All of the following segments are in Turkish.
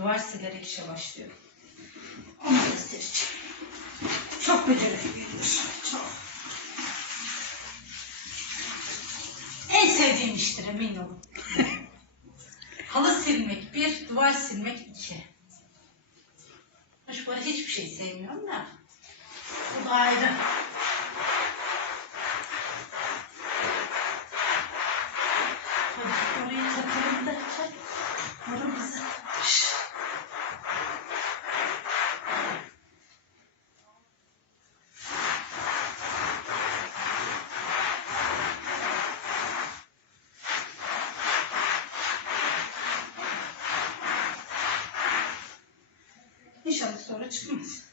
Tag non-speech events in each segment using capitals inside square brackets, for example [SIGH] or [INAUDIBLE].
duvar silerek işe başlıyor. Onu göstereceğim. Çok becerikliyimdir. Çok. En sevdiğim iştir emin olun. Halı silmek bir, duvar silmek iki. Hoş bu arada hiçbir şey sevmiyorum da. Bu da ayrı. Hadi orayı takalım da çek. Oramızı. Şşş. İnşallah sonra çıkmaz.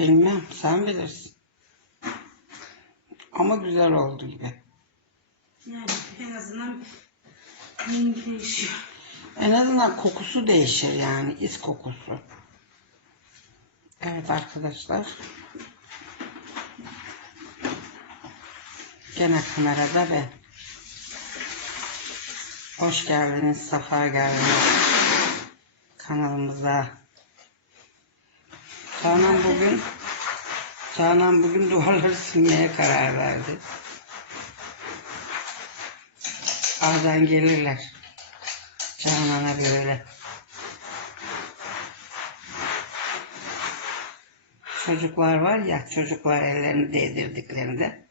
Bilmem sen bilirsin. Ama güzel oldu gibi. Yani en azından rengi değişiyor. En azından kokusu değişir yani iz kokusu. Evet arkadaşlar. Gene kamerada ben. Hoş geldiniz, safa geldiniz kanalımıza. Canan bugün Canan bugün duvarları silmeye karar verdi. Bazen gelirler. Canan'a böyle. Çocuklar var ya, çocuklar ellerini değdirdiklerinde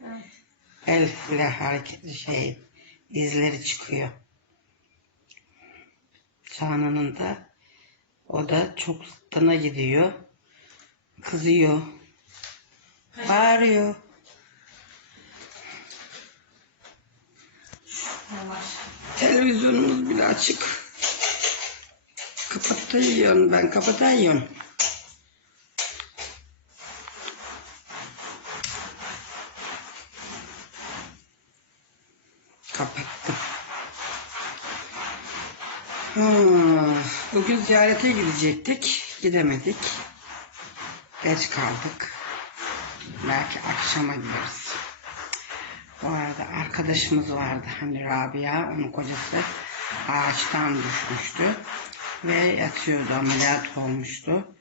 Evet. el ile hareket şey izleri çıkıyor. Canan'ın da o da çok zıttına gidiyor. Kızıyor. Bağırıyor. Televizyonumuz bile açık. Kapatayım ben kapatayım. Kapattım. Hmm, bugün ziyarete gidecektik. Gidemedik. Geç kaldık. Belki akşama gideriz. Bu arada arkadaşımız vardı hani Rabia, onun kocası ağaçtan düşmüştü ve yatıyordu, ameliyat olmuştu.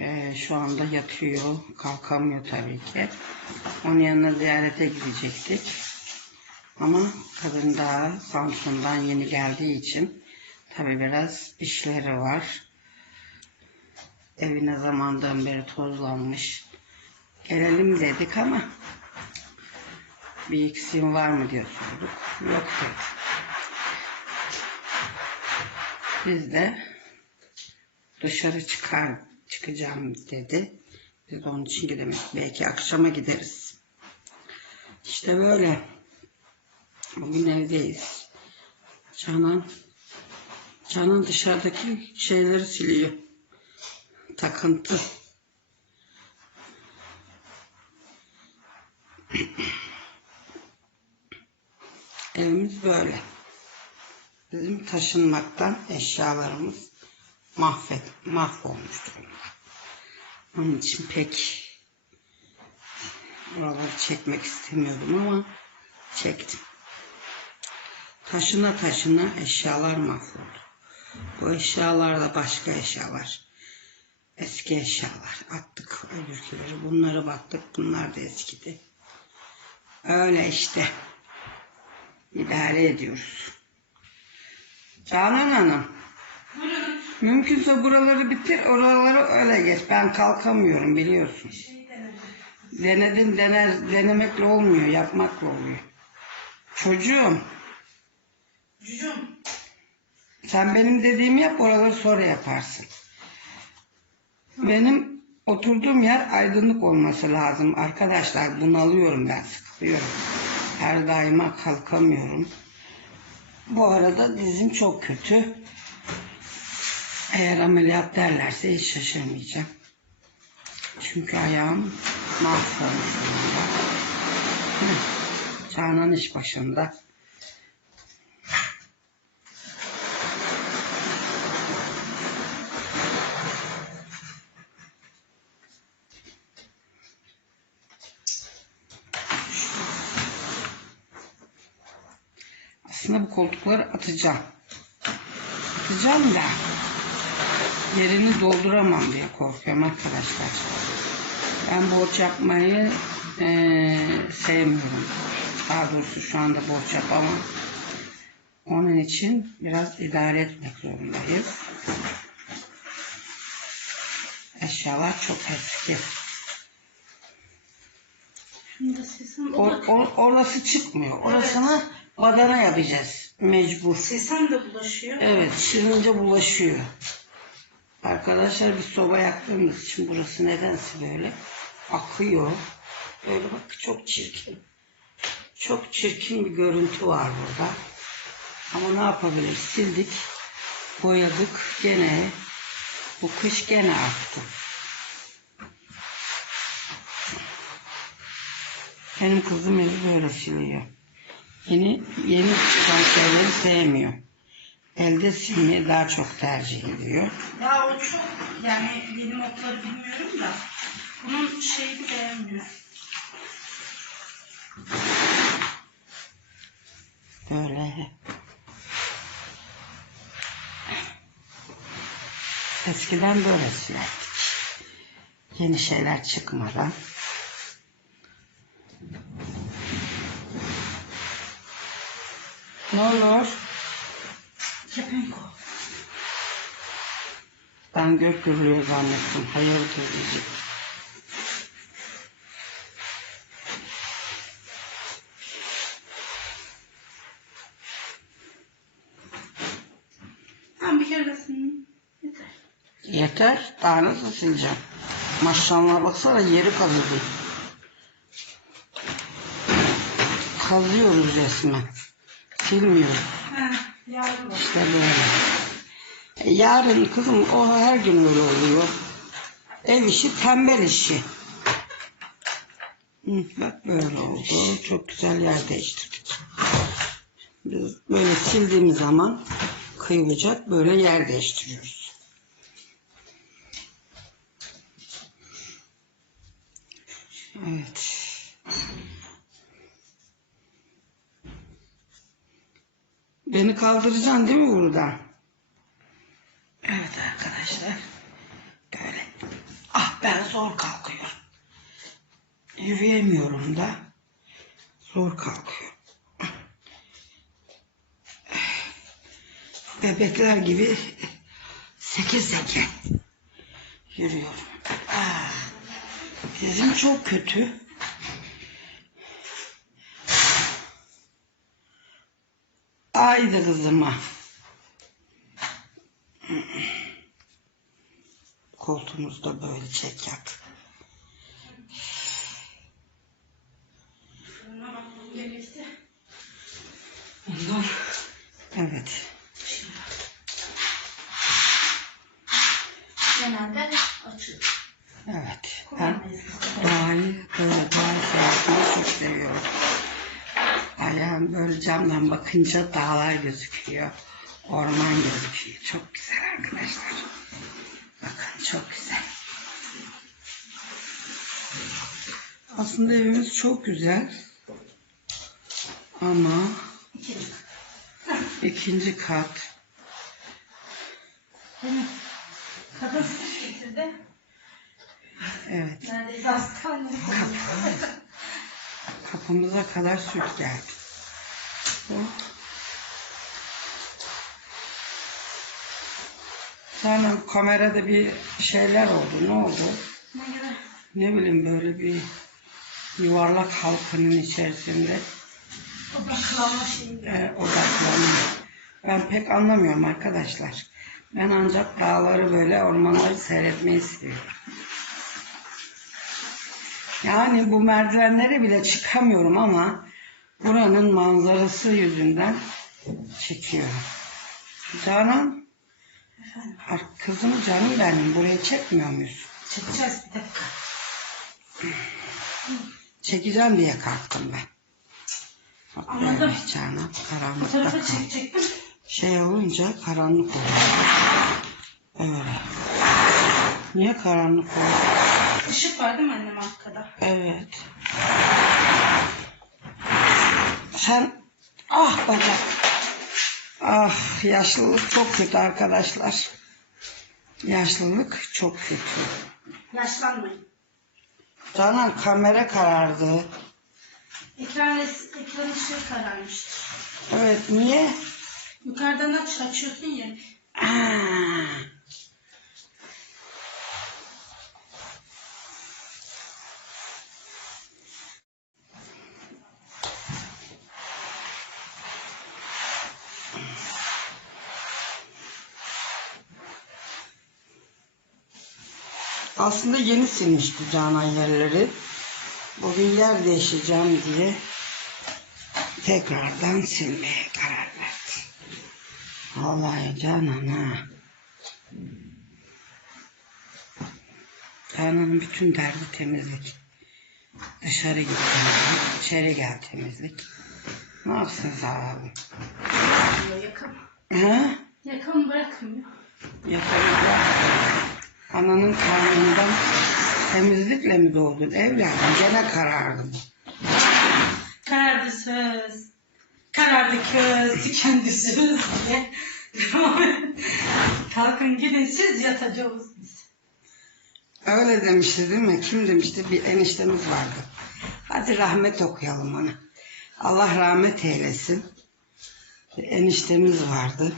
Ee, şu anda yatıyor, kalkamıyor tabii ki. Onun yanına ziyarete gidecektik. Ama kadın daha Samsun'dan yeni geldiği için tabii biraz işleri var. Evine zamandan beri tozlanmış. Gelelim dedik ama bir eksiğin var mı diye sorduk. Yok dedi. Biz de dışarı çıkar çıkacağım dedi. Biz de onun için gidemedik. Belki akşama gideriz. İşte böyle. Bugün evdeyiz. Canan Canan dışarıdaki şeyleri siliyor. Takıntı. [CLEARS THROAT] Evimiz böyle. Bizim taşınmaktan eşyalarımız mahvet, mahvolmuş durumda. Onun için pek buraları çekmek istemiyordum ama çektim. Taşına taşına eşyalar mahvoldu. Bu eşyalar da başka eşyalar. Eski eşyalar. Attık öbürküleri. Bunları baktık. Bunlar da eskidi. Öyle işte. idare ediyoruz. Canan Hanım, Buyurun. mümkünse buraları bitir, oraları öyle geç. Ben kalkamıyorum biliyorsun. Şey. Denedin, dener, denemekle olmuyor, yapmakla oluyor. Çocuğum, Cücüm. sen benim dediğimi yap, oraları sonra yaparsın. Benim oturduğum yer aydınlık olması lazım. Arkadaşlar bunalıyorum ben, sıkılıyorum. Her daima kalkamıyorum. Bu arada dizim çok kötü. Eğer ameliyat derlerse hiç şaşırmayacağım. Çünkü ayağım mahvolmuş durumda. Canan iş başında. Koltukları atacağım. Atacağım da yerini dolduramam diye korkuyorum arkadaşlar. Ben borç yapmayı eee, sevmiyorum. Daha doğrusu şu anda borç yapamam. Onun için biraz idare etmek zorundayız. Eşyalar çok eski. Şunu da silsem. O, O da o- orası çıkmıyor. Orasını badana yapacağız. Mecbur. silsem de bulaşıyor. Evet, silince bulaşıyor. Arkadaşlar bir soba yaktığımız için burası nedense böyle akıyor. Böyle bak çok çirkin. Çok çirkin bir görüntü var burada. Ama ne yapabiliriz? Sildik, boyadık. Gene bu kış gene aktı. Benim kızım evi böyle siliyor. Yeni, yeni çıkan şeyleri sevmiyor. Elde silmeyi daha çok tercih ediyor. Ya o çok yani yeni modları bilmiyorum da bunun şeyini beğenmiyor. Böyle. Eskiden böyle silerdik. Yeni şeyler çıkmadan. Ne olur? Kepenko. Ben gök gürülüyor zannettim. Hayırdır diyecek. Ben bir kere sileyim. Yeter. Yeter. Daha nasıl sileceğim? Maşallah baksana yeri kazıdı. Kazıyoruz resmen. Var. İşte böyle. Yarın kızım o her gün öyle oluyor. Ev işi tembel işi. Bak böyle oldu. Çok güzel yer değiştirdik. Biz böyle sildiğimiz zaman kıyılacak böyle yer değiştiriyoruz. Evet. Beni kaldıracaksın değil mi buradan? Evet arkadaşlar. Böyle. Ah ben zor kalkıyorum. Yürüyemiyorum da. Zor kalkıyorum. Bebekler gibi seke seke yürüyorum. Ah, dizim çok kötü. Haydi kızıma. Koltuğumuzda böyle çek yat. Şuna bak bu gerekti. Bunlar. Evet. Genelde açıyor. Evet. Ben Kullanmayız biz. doğayı böyle doğa seyahatini çok seviyorum. Ayağım böyle camdan bakınca dağlar gözüküyor. Orman gözüküyor. Çok güzel arkadaşlar. Bakın çok güzel. Aslında evimiz çok güzel. Ama ikinci kat. Evet. Kapımıza kadar süt geldi. Canım kamerada bir şeyler oldu. Ne oldu? Ne bileyim böyle bir yuvarlak halkının içerisinde Odaklanma şeyi. e, odaklanıyor. Ben pek anlamıyorum arkadaşlar. Ben ancak dağları böyle ormanları seyretmeyi seviyorum. Yani bu merdivenlere bile çıkamıyorum ama buranın manzarası yüzünden çekiyorum. Canan, Efendim. kızım canım benim buraya çekmiyor muyuz? Çekeceğiz bir dakika. Çekeceğim diye kalktım ben. Bak Anladım. böyle Canan Bu karanlıkta tarafa kal- çekecektim. Şey olunca karanlık oluyor. Öyle. Niye karanlık oluyor? Işık var değil mi annem arkada? Evet. Sen ah bacak. Ah yaşlılık çok kötü arkadaşlar. Yaşlılık çok kötü. Yaşlanmayın. Canan kamera karardı. Ekran, ekran ışığı kararmıştır. Evet niye? Yukarıdan aç, açıyorsun ya. Aa. Aslında yeni silmişti Canan yerleri. Bugün yer değişeceğim diye tekrardan silmeye karar verdi. Vallahi Canan ha. Canan'ın bütün derdi temizlik. Dışarı git temizlik, içeri gel temizlik. Ne yapsın zavallı? Yakın. Ha? Yakın bırakmıyor. Yaparız Ananın karnından temizlikle mi doğdun evladım? Gene karardın. Karardı söz. Karardı köz. Tükendi söz diye. Kalkın gidin siz yatacağız biz. Öyle demişti değil mi? Kim demişti? Bir eniştemiz vardı. Hadi rahmet okuyalım ona. Allah rahmet eylesin. Bir eniştemiz vardı.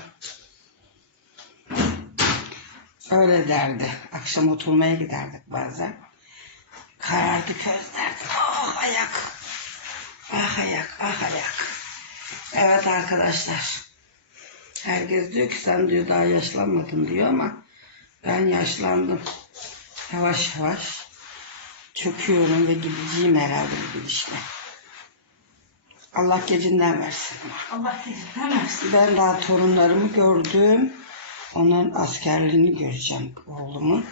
Öyle derdi. Akşam oturmaya giderdik bazen. Karardı köz derdi. Ah ayak. Ah ayak, ah ayak. Evet arkadaşlar. Herkes diyor ki sen diyor daha yaşlanmadın diyor ama ben yaşlandım. Yavaş yavaş çöküyorum ve gideceğim herhalde bir gidişle. Allah gecinden versin. Allah izin versin. Ben daha torunlarımı gördüm. Onların askerliğini göreceğim oğlumun.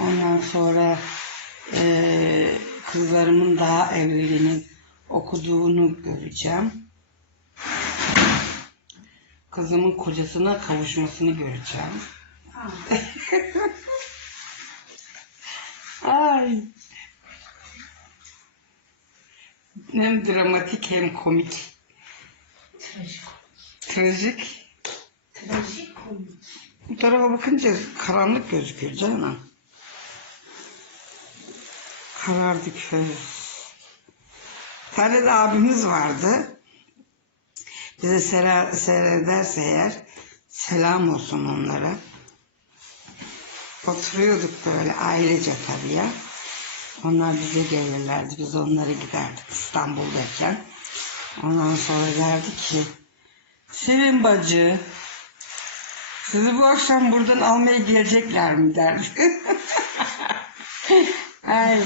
Ondan sonra eee, kızlarımın daha evliliğini okuduğunu göreceğim. Kızımın kocasına kavuşmasını göreceğim. [LAUGHS] Ay. Hem dramatik hem komik. Trajik. Trajik. Trajik komik. Bu tarafa bakınca karanlık gözüküyor canım. Karardı. Bir tane abimiz vardı. Bize seyrederse eğer selam olsun onlara. Oturuyorduk böyle ailece tabii ya. Onlar bize gelirlerdi. Biz onlara giderdik İstanbul'dayken. Ondan sonra derdi ki Sevin bacı sizi bu akşam buradan almaya gelecekler mi derdi. [LAUGHS] Ay,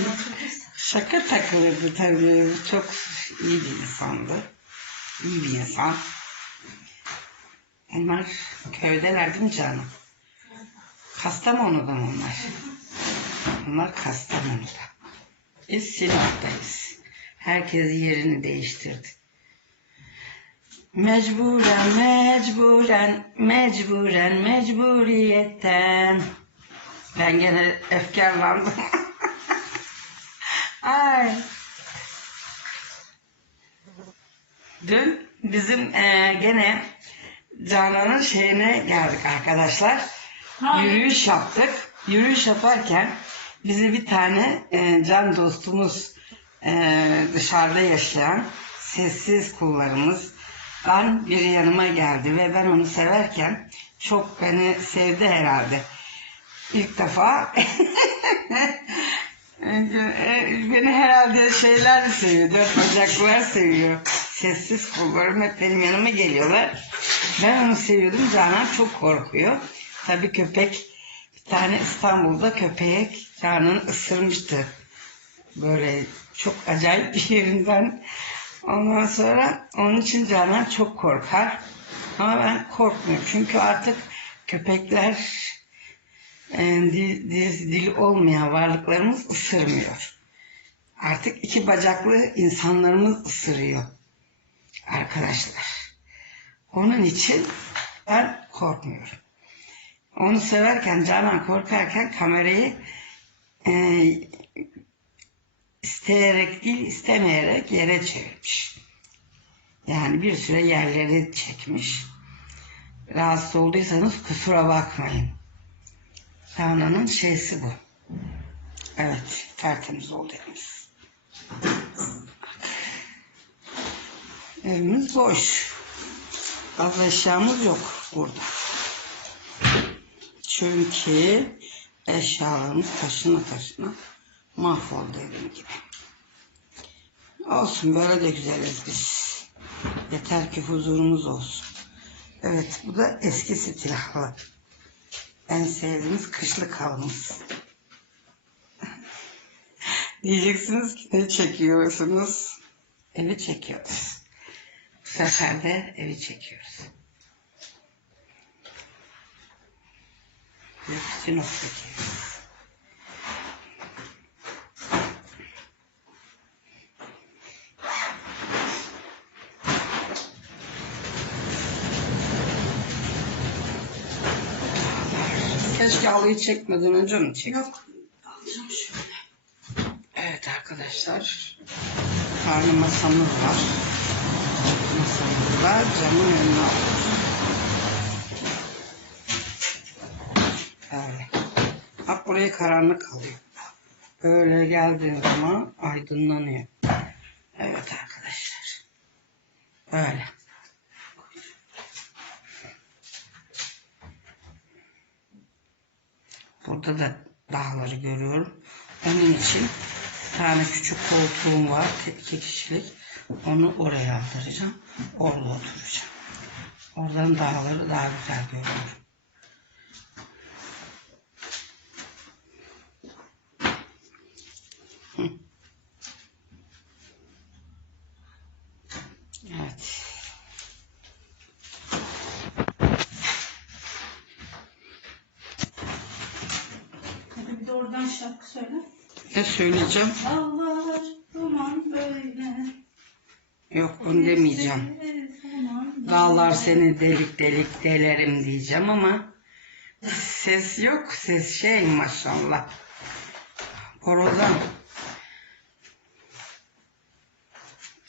şaka takılırdı tabii. Çok iyi bir insandı. İyi bir insan. Onlar köydeler değil mi canım? Kastamonu'dan onlar. Onlar Kastamonu'da. Biz Sinop'tayız. Herkes yerini değiştirdi. Mecburen, mecburen, mecburen, mecburiyetten. Ben gene efkarlandım. [LAUGHS] Ay. Dün bizim eee, gene Canan'ın şeyine geldik arkadaşlar. Ha, Yürüyüş yaptık. Yürüyüş yaparken bizi bir tane eee, can dostumuz eee, dışarıda yaşayan sessiz kullarımız Ben biri yanıma geldi ve ben onu severken çok beni sevdi herhalde. İlk defa [LAUGHS] beni herhalde şeyler seviyor, dört bacaklılar seviyor. Sessiz kullarım hep benim yanıma geliyorlar. Ben onu seviyordum, Canan çok korkuyor. Tabii köpek, bir tane İstanbul'da köpek Canan ısırmıştı. Böyle çok acayip bir yerinden. Ondan sonra onun için Canan çok korkar. Ama ben korkmuyorum. Çünkü artık köpekler e, dil, dil, dil olmayan varlıklarımız ısırmıyor. Artık iki bacaklı insanlarımız ısırıyor. Arkadaşlar. Onun için ben korkmuyorum. Onu severken, Canan korkarken kamerayı e, isteyerek değil istemeyerek yere çevirmiş. Yani bir süre yerleri çekmiş. Rahatsız olduysanız kusura bakmayın. Canan'ın şeysi bu. Evet, tertemiz oldu evimiz. Evimiz boş. Fazla eşyamız yok burada. Çünkü eşyalarımız taşına taşına mahvoldu evim gibi. Olsun böyle de güzeliz biz. Yeter ki huzurumuz olsun. Evet bu da eski stil halı. En sevdiğimiz kışlık halımız. [LAUGHS] Diyeceksiniz ki ne çekiyorsunuz? Evi çekiyoruz. Bu sefer de evi çekiyoruz. Ve Sinop çekiyoruz. Keşke halıyı çekmeden önce mi çek? Yok. Alacağım şöyle. Evet arkadaşlar. Karnı masamız var. Masamız var. Camın önüne alıyoruz. Böyle. Bak burayı karanlık alıyor. Böyle geldiği zaman aydınlanıyor. Evet arkadaşlar. Böyle. Burada da dağları görüyorum. Onun için bir tane küçük koltuğum var. iki kişilik. Onu oraya aldıracağım. Orada oturacağım. Oradan dağları daha güzel görüyorum. Hı. Evet. Hadi bir de oradan şarkı söyle. Ne söyleyeceğim? Dağlar duman böyle. Yok onu demeyeceğim. Dağlar seni delik delik delerim diyeceğim ama ses yok. Ses şey maşallah. Horozan.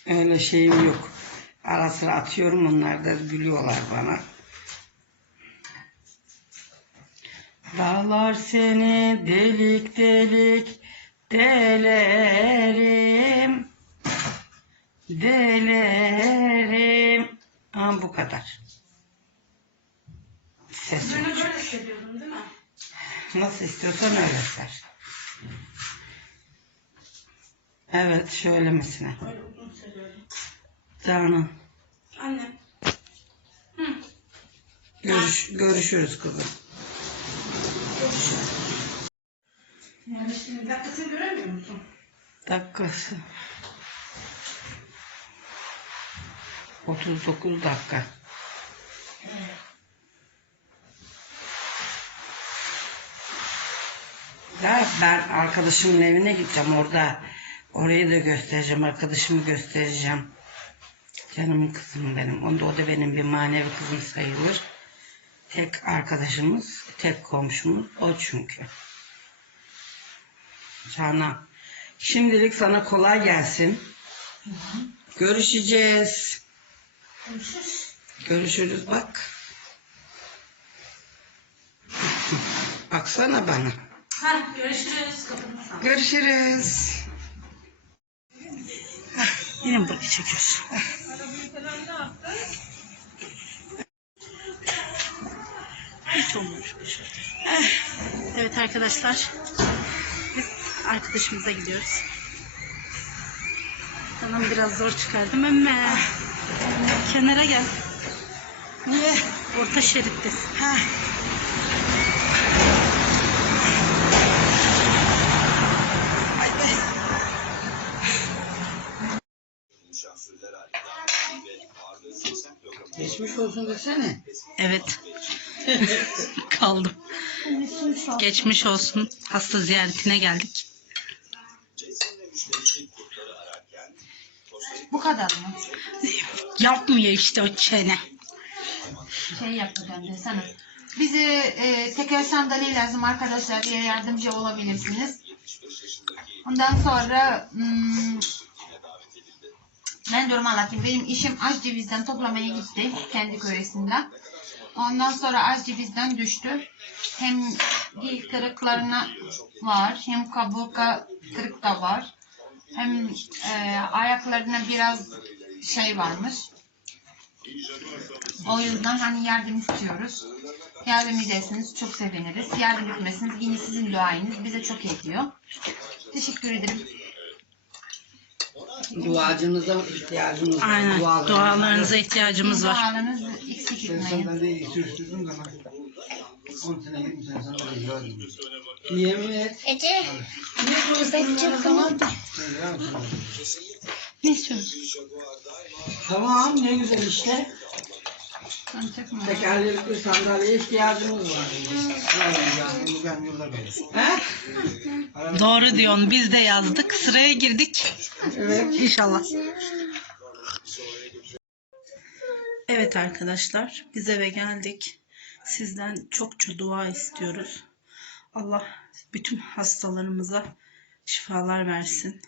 Öyle şeyim yok. Ara sıra atıyorum onlar da gülüyorlar bana. Dağlar seni delik delik delerim. Delerim. Ha bu kadar. Ses. Böyle böyle söylüyordun değil mi? Nasıl istiyorsan öyle ser. Evet şöylemesine. Öyle uzun söylüyordum. Canan. Anne. Hı. Görüş, görüşürüz kızım. Yani şimdi dakikasını göremiyor musun? Dakikası. 39 dakika. Ya ben arkadaşımın evine gideceğim orada. Orayı da göstereceğim. Arkadaşımı göstereceğim. Canımın kızım benim. Onda o da benim bir manevi kızım sayılır. Tek arkadaşımız, tek komşumuz o çünkü. Canan. Şimdilik sana kolay gelsin. Görüşeceğiz. Görüşürüz. Görüşürüz bak. Baksana bana. Ha görüşürüz. Görüşürüz. Yine mi burayı çekiyorsun? Hiç olmamış. Evet arkadaşlar. Biz arkadaşımıza gidiyoruz. Tamam biraz zor çıkardım ama kenara gel. Niye? Orta şerittesin. Ha. Geçmiş olsun desene. Evet. [LAUGHS] Kaldım. Geçmiş olsun. Hasta ziyaretine geldik. Bu kadar mı? Yapmıyor işte o çene. Şey yaptı bence sana. Bize e, teker sandalye lazım arkadaşlar diye yardımcı olabilirsiniz. Ondan sonra hmm, ben durum anlatayım. Benim işim az cevizden toplamaya gitti. Kendi köyesinden. Ondan sonra az cevizden düştü. Hem dil kırıklarına var. Hem kaburga kırık da var. Hem e, ayaklarına biraz şey varmış. O yüzden hani yardım istiyoruz. Yardım ederseniz çok seviniriz. Yardım etmesiniz yine sizin duayınız bize çok ediyor. Teşekkür ederim. Duacınıza ihtiyacımız var. Aynen. Dualarınıza. Dualarınıza ihtiyacımız var. Dualarınızı eksik Ben etmeyin. sandalyeyi sürüştürdüm zaman 10 sene 20 sene sandalye gördüm. Yemin et. Ece, biz burada zaman Söyle ya mısın? Ne istiyorsun? Tamam ne güzel işte. Tekerlekli sandalyeye ihtiyacımız var. Aynen verdim. He? Doğru diyorsun. Biz de yazdık. Sıraya girdik. Evet. İnşallah. Evet arkadaşlar. Biz eve geldik. Sizden çokça dua istiyoruz. Allah bütün hastalarımıza şifalar versin.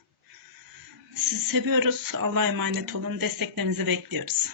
Sizi seviyoruz. Allah'a emanet olun. Desteklerinizi bekliyoruz.